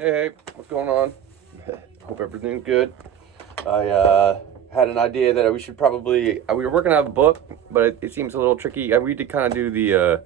Hey, what's going on? Hope everything's good. I had an idea that we should probably. We were working on a book, but it seems a little tricky. We did kind of do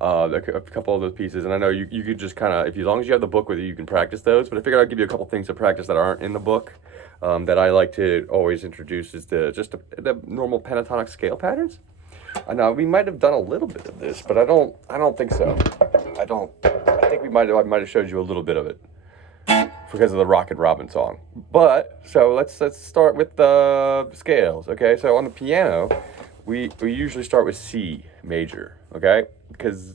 a couple of those pieces, and I know you could just kind of, if you, as long as you have the book with you, you can practice those. But I figured I'd give you a couple things to practice that aren't in the book. That I like to always introduce is the normal pentatonic scale patterns. I know we might have done a little bit of this, but I don't think so. I don't. I think I might have showed you a little bit of it because of the Rocket Robin song. But so let's start with the scales. Okay, so on the piano, we usually start with C major. Okay, because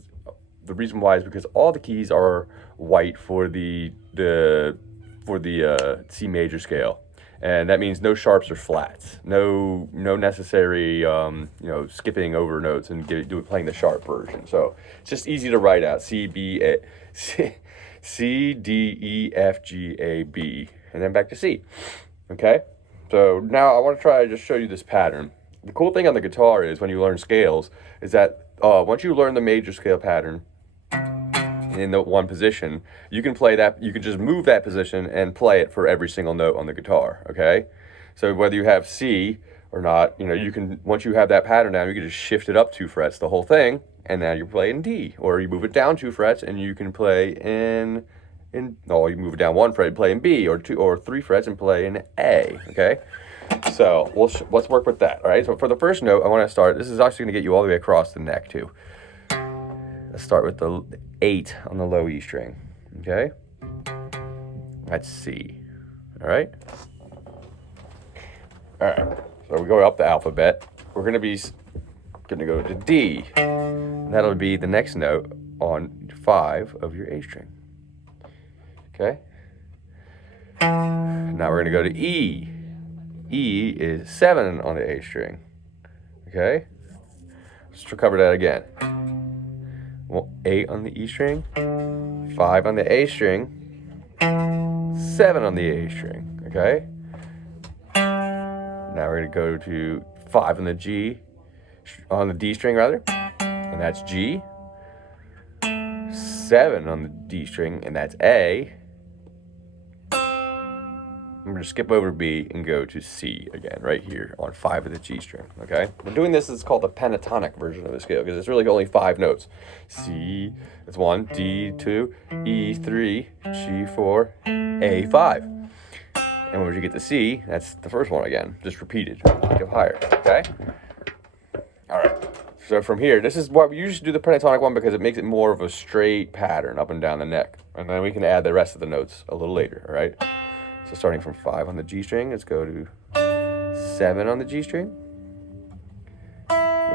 the reason why is because all the keys are white for the C major scale. And that means no sharps or flats, no necessary skipping over notes and playing the sharp version. So it's just easy to write out C D E F G A B and then back to C. Okay, so now I want to try to just show you this pattern. The cool thing on the guitar is when you learn scales is that once you learn the major scale pattern in the one position, you can play that, you can just move that position and play it for every single note on the guitar, okay? So whether you have C or not, you can, once you have that pattern down, you can just shift it up 2 frets, the whole thing, and now you're playing D. Or you move it down 2 frets and you can play you move it down 1 fret and play in B, or 2 or 3 frets and play in A, okay? So let's work with that, all right? So for the first note, I want to start, this is actually going to get you all the way across the neck too. Let's start with the 8 on the low E string, okay? That's C, all right? All right, so we go up the alphabet. We're gonna go to D. That'll be the next note on 5 of your A string, okay? Now we're gonna go to E. E is 7 on the A string, okay? Let's cover that again. 8 on the E string, 5 on the A string, 7 on the A string, okay? Now we're going to go to 5 on on the D string rather, and that's G. 7 on the D string, and that's A. I'm going to skip over B and go to C again, right here on 5 of the G string, okay? We're doing this, it's called the pentatonic version of the scale, because it's really only 5 notes. C, that's 1, D, 2, E, 3, G, 4, A, 5. And when you get to C, that's the first one again, just repeated, think of higher, okay? All right, so from here, this is why we usually do the pentatonic one, because it makes it more of a straight pattern up and down the neck. And then we can add the rest of the notes a little later, all right? So starting from 5 on the G string, let's go to 7 on the G string,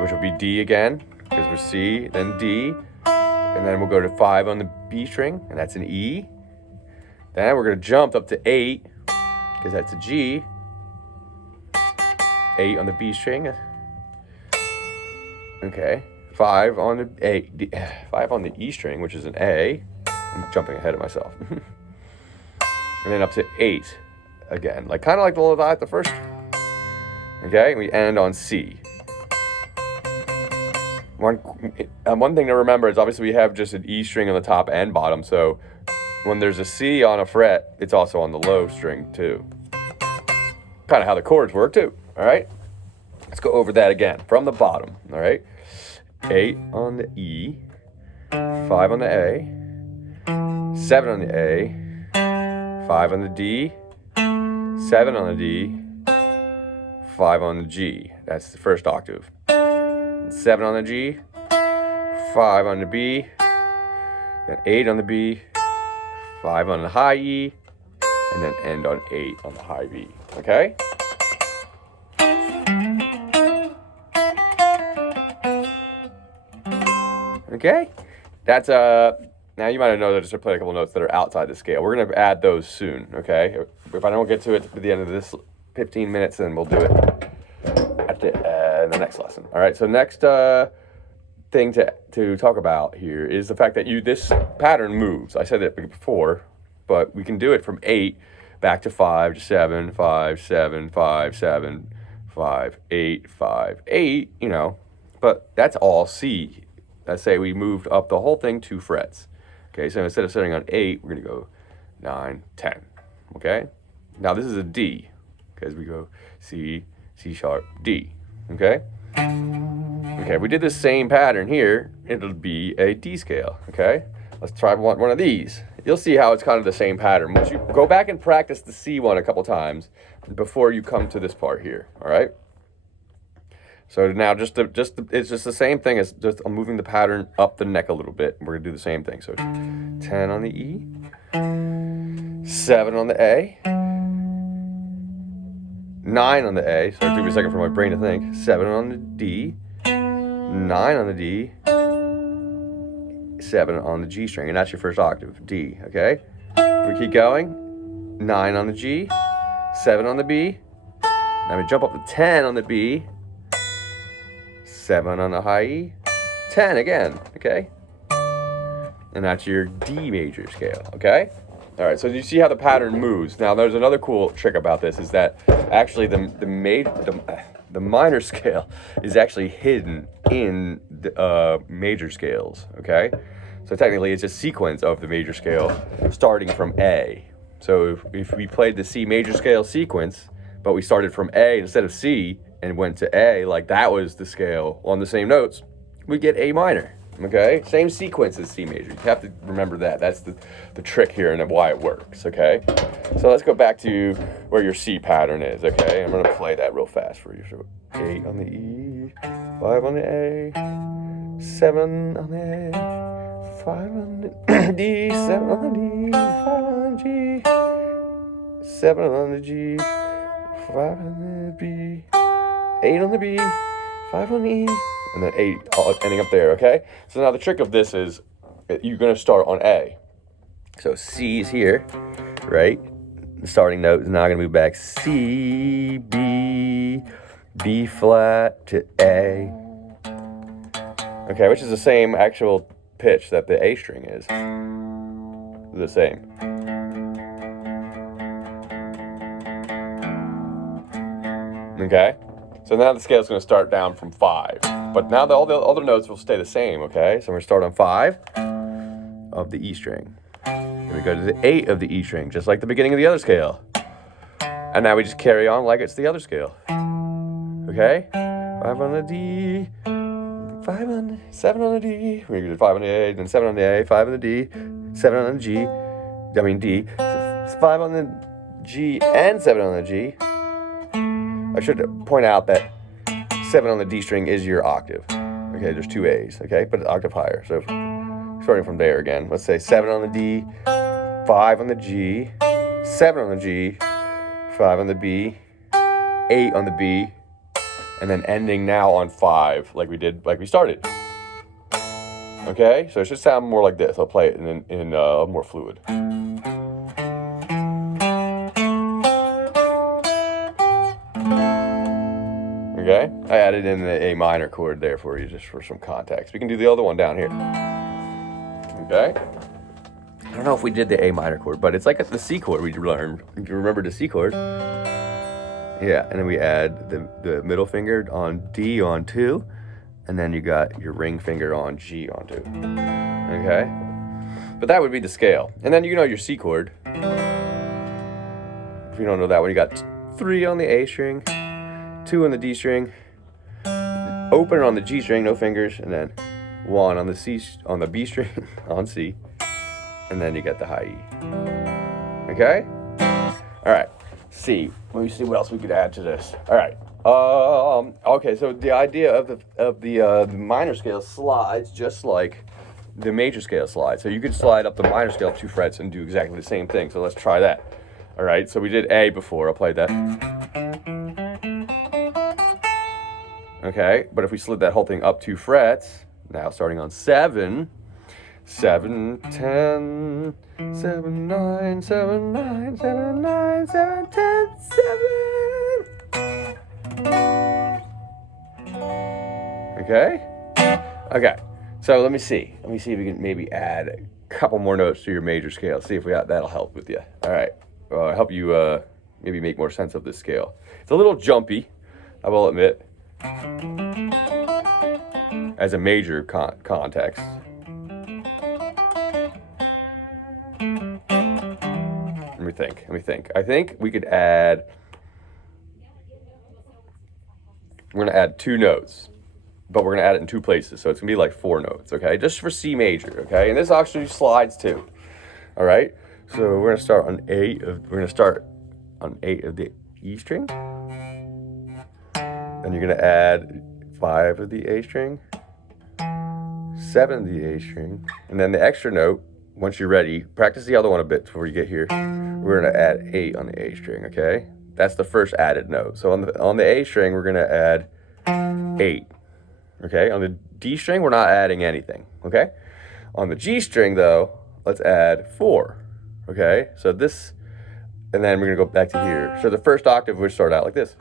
which will be D again, because we're C, then D, and then we'll go to 5 on the B string, and that's an E. Then we're going to jump up to 8, because that's a G, 8 on the B string, okay, 5 on the E string, which is an A. I'm jumping ahead of myself. And then up to 8 again, kind of like the first. Okay, we end on C. One thing to remember is obviously we have just an E string on the top and bottom, so when there's a C on a fret, it's also on the low string too. Kind of how the chords work too, all right? Let's go over that again from the bottom, all right? 8 on the E, 5 on the A, 7 on the A, 5 on the D, 7 on the D, 5 on the G. That's the first octave. 7 on the G, 5 on the B, then 8 on the B, 5 on the high E, and then end on 8 on the high B. Okay? Okay? That's now you might have noticed I played a couple notes that are outside the scale. We're going to add those soon, okay? If I don't get to it at the end of this 15 minutes, then we'll do it at the next lesson. All right, so next thing to talk about here is the fact that this pattern moves. I said it before, but we can do it from 8 back to 5 to 7, 5, 7, 5, 7, 5, 8, 5, 8, but that's all C. Let's say we moved up the whole thing 2 frets. Okay, so instead of starting on 8, we're going to go 9, 10. Okay? Now this is a D, because we go C, C sharp, D. Okay? Okay, if we did the same pattern here, it'll be a D scale. Okay? Let's try one of these. You'll see how it's kind of the same pattern. Once you go back and practice the C one a couple times before you come to this part here. All right? So now it's just the same thing as just I'm moving the pattern up the neck a little bit. We're gonna do the same thing. So 10 on the E, 7 on the A, 9 on the A. So it took me a second for my brain to think. 7 on the D, 9 on the D, 7 on the G string, and that's your first octave, D. Okay. We keep going. 9 on the G, 7 on the B. Now we jump up to 10 on the B. 7 on the high E, 10 again, okay? And that's your D major scale, okay? All right, so you see how the pattern moves. Now, there's another cool trick about this is that actually the minor scale is actually hidden in the major scales, okay? So technically, it's a sequence of the major scale starting from A. So if we played the C major scale sequence, but we started from A instead of C, and went to A, like that was the scale on the same notes, we get A minor, okay? Same sequence as C major. You have to remember that. That's the trick here and why it works, okay? So let's go back to where your C pattern is, okay? I'm gonna play that real fast for you. So 8 on the E, 5 on the A, 7 on the A, 5 on the D, 7 on the D, 5 on the G, 7 on the G, 5 on the B, 8 on the B, 5 on the E, and then 8 ending up there, okay? So now the trick of this is you're going to start on A. So C is here, right? The starting note is now going to move back C, B, B flat to A. Okay, which is the same actual pitch that the A string is. The same. Okay? So now the scale is going to start down from 5. But now all the other notes will stay the same, okay? So we're going to start on 5 of the E string. Then we go to the 8 of the E string, just like the beginning of the other scale. And now we just carry on like it's the other scale. Okay? 5 on the D, 5 on the, 7 on the D. We go to 5 on the A, then 7 on the A, 5 on the D, 7 on the G. I mean D. So 5 on the G and 7 on the G. I should point out that 7 on the D string is your octave. Okay, there's 2 A's, okay, but it's octave higher. So starting from there again, let's say 7 on the D, 5 on the G, 7 on the G, 5 on the B, 8 on the B, and then ending now on 5 like we started. Okay, so it should sound more like this. I'll play it in more fluid. Okay, I added in the A minor chord there for you just for some context. We can do the other one down here. Okay, I don't know if we did the A minor chord, but it's like the C chord we learned. You remember the C chord? Yeah, and then we add the middle finger on D on 2, and then you got your ring finger on G on 2. Okay, but that would be the scale. And then you know your C chord. If you don't know that one, you got 3 on the A string, 2 on the D string, open on the G string, no fingers, and then 1 on the B string on C, and then you get the high E. Okay? All right. C. Let me see what else we could add to this. All right. Okay. So the idea of the minor scale slides just like the major scale slides. So you could slide up the minor scale up 2 frets and do exactly the same thing. So let's try that. All right. So we did A before. I'll play that. Okay, but if we slid that whole thing up 2 frets, now starting on 7, 7, 10, 7, 9, 7, 9, 7, 9, 7, 10, 7. Okay? Okay, so let me see. Let me see if we can maybe add a couple more notes to your major scale. See if that'll help with you. All right, help you maybe make more sense of this scale. It's a little jumpy, I will admit, as a major context. me think. I think we could add, we're going to add 2 notes, but we're going to add it in 2 places. So it's going to be like 4 notes, okay? Just for C major, okay? And this actually slides too, all right? So we're going to start on 8 of the E string. Then you're going to add 5 of the A string, 7 of the A string, and then the extra note, once you're ready, practice the other one a bit before you get here. We're going to add 8 on the A string, okay? That's the first added note. So on the A string, we're going to add 8, okay? On the D string, we're not adding anything, okay? On the G string, though, let's add 4, okay? So this, and then we're going to go back to here. So the first octave would start out like this.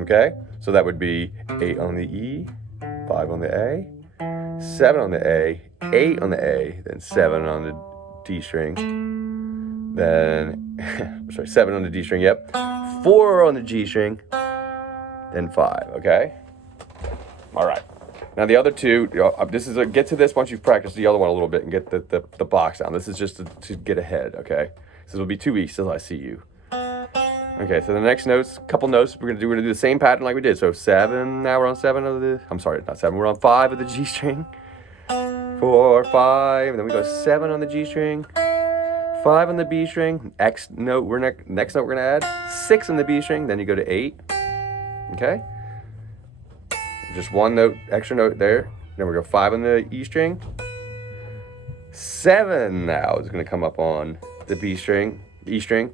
Okay? So that would be 8 on the E, 5 on the A, 7 on the A, 8 on the A, then 7 on the D string, then, 7 on the D string, yep, 4 on the G string, then 5, okay? All right. Now the other 2, get to this once you've practiced the other one a little bit and get the box down. This is just to get ahead, okay? This will be 2 weeks till I see you. Okay, so the next notes, couple notes, we're gonna do the same pattern like we did. So 7, now we're on 7 of the, I'm sorry, not 7, we're on 5 of the G string. 4, 5, and then we go 7 on the G string, 5 on the B string, next note we're gonna add 6 on the B string, then you go to 8, okay? Just 1 note, extra note there, then we go 5 on the E string, 7 now is gonna come up on the B string, E string,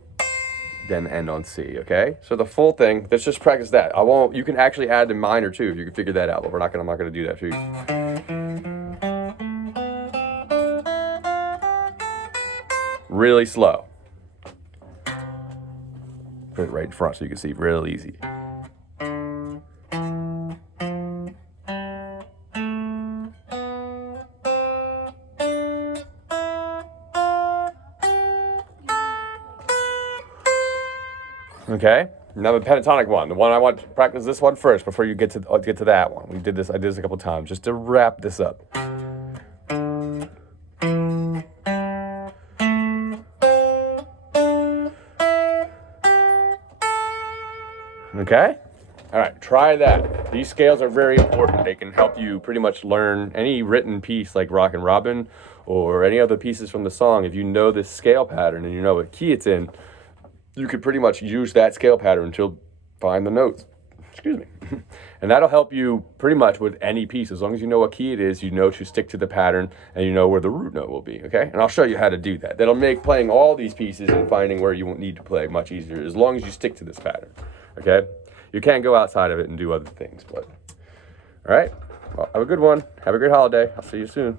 then end on C, okay? So the full thing, let's just practice that. You can actually add the minor too if you can figure that out, but I'm not gonna do that for you. Really slow. Put it right in front so you can see, real easy. Okay, now the pentatonic one. The one I want to practice this one first before you get to that one. I did this a couple times just to wrap this up. Okay? All right, try that. These scales are very important. They can help you pretty much learn any written piece like Rockin' Robin or any other pieces from the song. If you know this scale pattern and you know what key it's in, you could pretty much use that scale pattern to find the notes. Excuse me. And that'll help you pretty much with any piece. As long as you know what key it is, you know to stick to the pattern and you know where the root note will be, okay? And I'll show you how to do that. That'll make playing all these pieces and finding where you won't need to play much easier as long as you stick to this pattern, okay? You can't go outside of it and do other things, but all right. Well, have a good one. Have a great holiday. I'll see you soon.